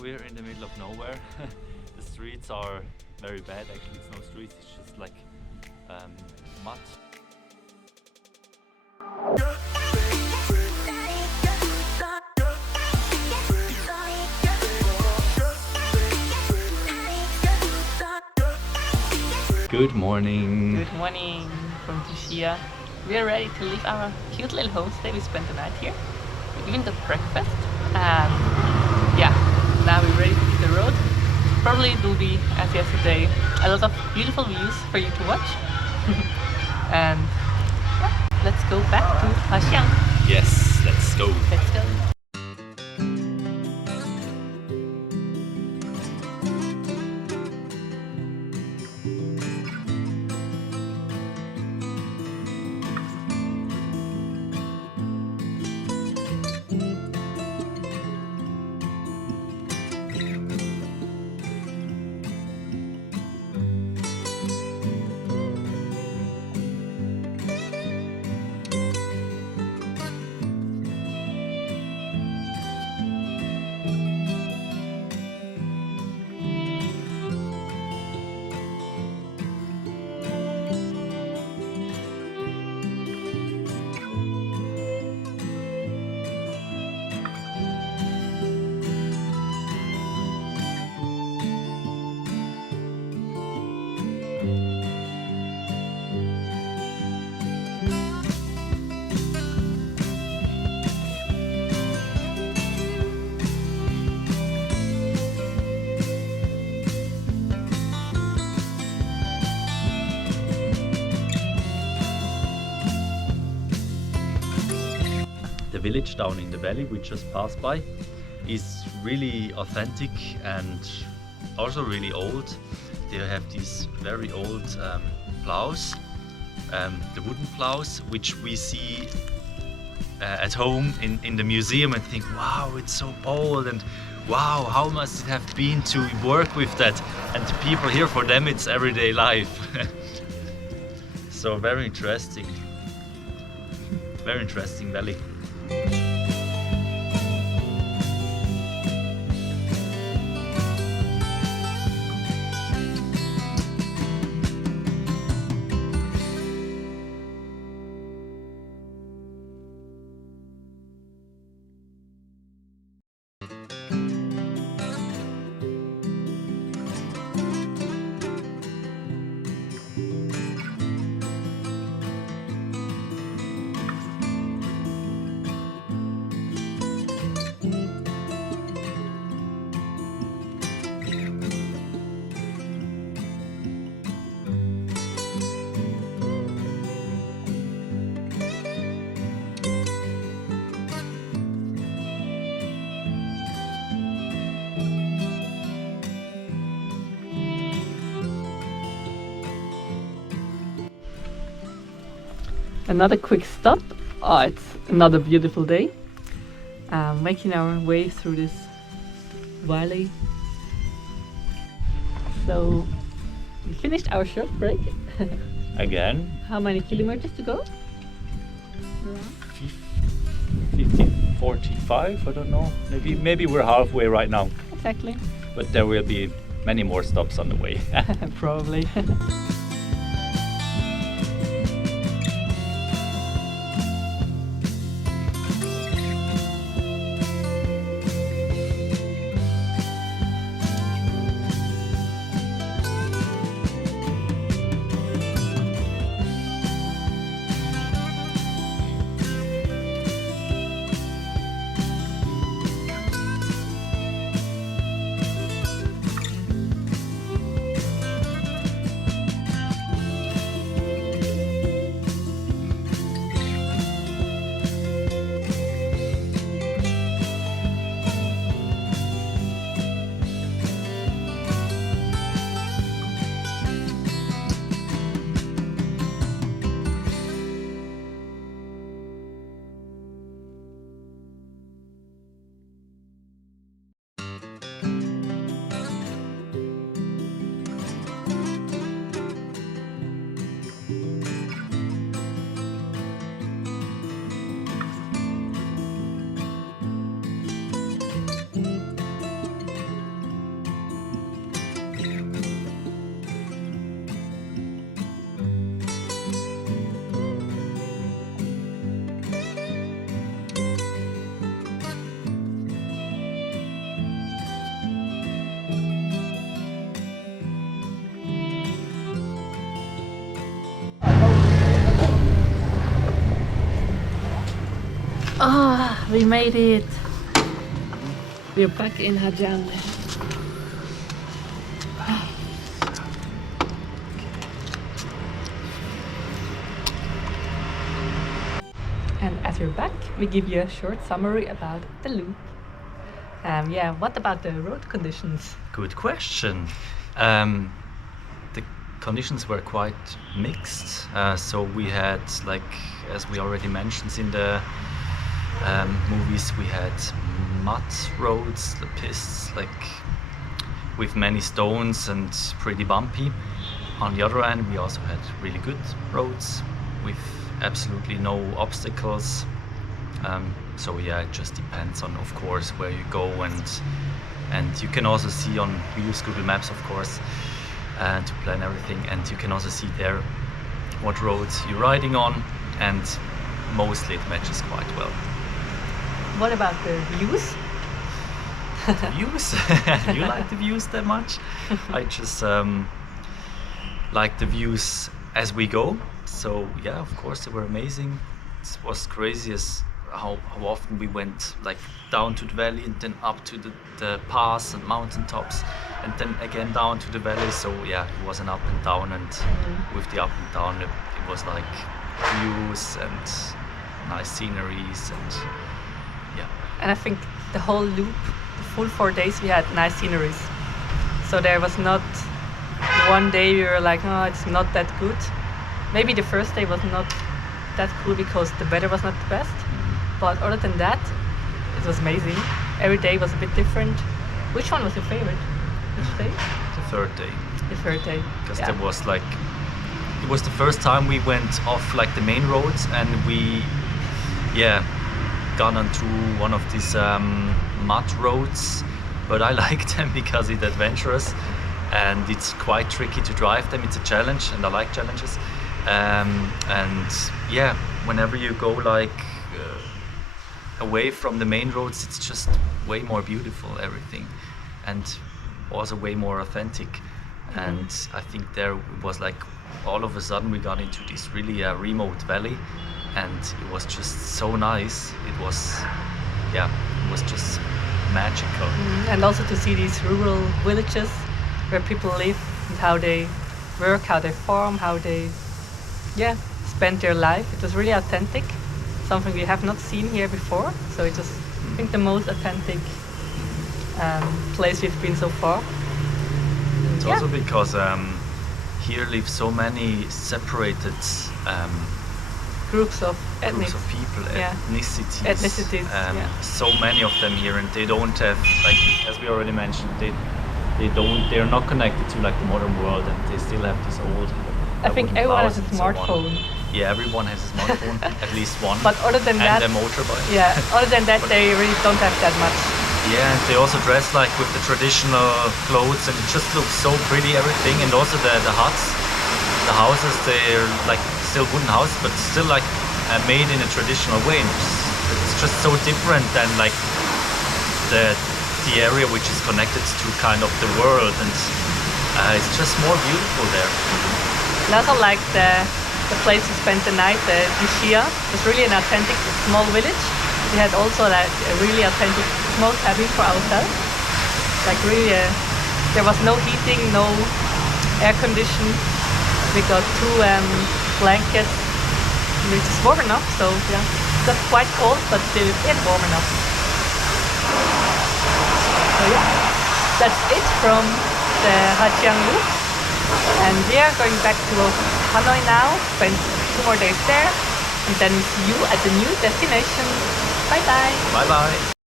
we're in the middle of nowhere. The streets are very bad. Actually, it's no streets, it's just like mud. Good morning. Good morning from Tushia. We are ready to leave our cute little homestay. We spent the night here. We even got breakfast. And yeah, now we're ready to hit the road. Probably it will be, as yesterday, a lot of beautiful views for you to watch. And yeah, let's go back to Ha Giang. Yes, let's go. Let's go. The village down in the valley we just passed by is really authentic and also really old. They have these very old plows, the wooden plows, which we see at home in the museum and think, wow, it's so old, and wow, how must it have been to work with that? And the people here, for them, it's everyday life. So very interesting valley. Another quick stop. Oh, it's another beautiful day. Making our way through this valley. So we finished our short break. Again, How many kilometers to go? 50, 45, I don't know. Maybe we're halfway right now, Exactly. but there will be many more stops on the way. Probably. Ah, we made it. We're back in Ha Giang. And as we're back, we give you a short summary about the loop. Yeah, what about the road conditions? Good question. The conditions were quite mixed. So we had, like, as we already mentioned in the movies, we had mud roads, the pistes, like with many stones and pretty bumpy. On the other end, we also had really good roads with absolutely no obstacles. So yeah, it just depends on, of course, where you go, and you can also see we use Google Maps, of course, to plan everything, and you can also see there what roads you're riding on, and mostly it matches quite well. What about the views? The views? You like the views that much? I just like the views as we go. So yeah, of course they were amazing. It was crazy as how often we went like down to the valley and then up to the pass and mountain tops, and then again down to the valley. So yeah, it was an up and down, and with the up and down it was like views and nice sceneries, and yeah. And I think the whole loop, the full 4 days, we had nice sceneries. So there was not one day we were like, oh, it's not that good. Maybe the first day was not that cool because the weather was not the best. But other than that, it was amazing. Every day was a bit different. Which one was your favorite? Which day? The third day. The third day. Because yeah. there was like, it was the first time we went off like the main roads, and we, yeah, gone onto one of these mud roads. But I like them because it's adventurous and it's quite tricky to drive them. It's a challenge, and I like challenges. And yeah, whenever you go like away from the main roads, it's just way more beautiful, everything, and also way more authentic. And I think there it was like all of a sudden we got into this really remote valley, and it was just so nice. It was, yeah, it was just magical. And also to see these rural villages where people live and how they work, how they farm, how they, yeah, spend their life. It was really authentic, something we have not seen here before. So it was, I think, the most authentic place we've been so far. It's also because here live so many separated groups of people, ethnicities. Yeah. So many of them here, and they don't have, like, as we already mentioned, they're not connected to like the modern world, and they still have this old. I think everyone has a smartphone. Yeah, everyone has a smartphone, at least one. But other than that, and a motorbike. Yeah, other than that, they really don't have that much. Yeah, and they also dress like with the traditional clothes, and it just looks so pretty, everything. And also the huts, the houses, they're like still wooden houses, but still like made in a traditional way. And it's just so different than like the area which is connected to kind of the world, and it's just more beautiful there. And also like the place we spent the night, the Shia, was really an authentic small village. We had also like a really authentic small cabin for ourselves. Like really, there was no heating, no air conditioning. We got 2 blankets, which is warm enough. So yeah, it got quite cold, but still it's warm enough. So yeah, that's it from the Ha Giang loop. And we are going back to Hanoi now, spend 2 more days there, and then see you at the new destination. Bye bye. Bye bye.